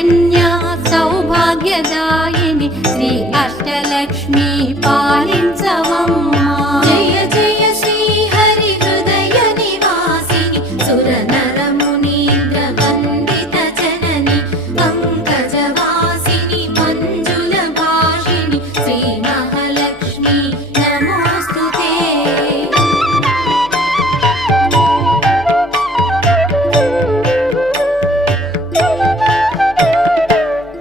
కన్యా సౌభాగ్యదాయిని శ్రీ అష్టలక్ష్మి పాలించవమ్మా. జయ జయ శ్రీ హరి హృదయ నివాసిని సుర నర మునీంద్ర వందిత జనని పంకజవాసిని మంజుల భాషిని శ్రీ మహాలక్ష్మి నమోస్తుతే.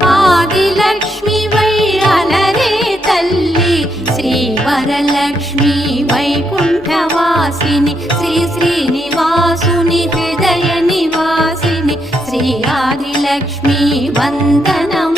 ఆదిలక్ష్మి వై అలరే తల్లి శ్రీ వరలక్ష్మి వైకుంఠవాసిని శ్రీ శ్రీనివాసుని హృదయ నివాసిని శ్రీ ఆదిలక్ష్మి వందనం.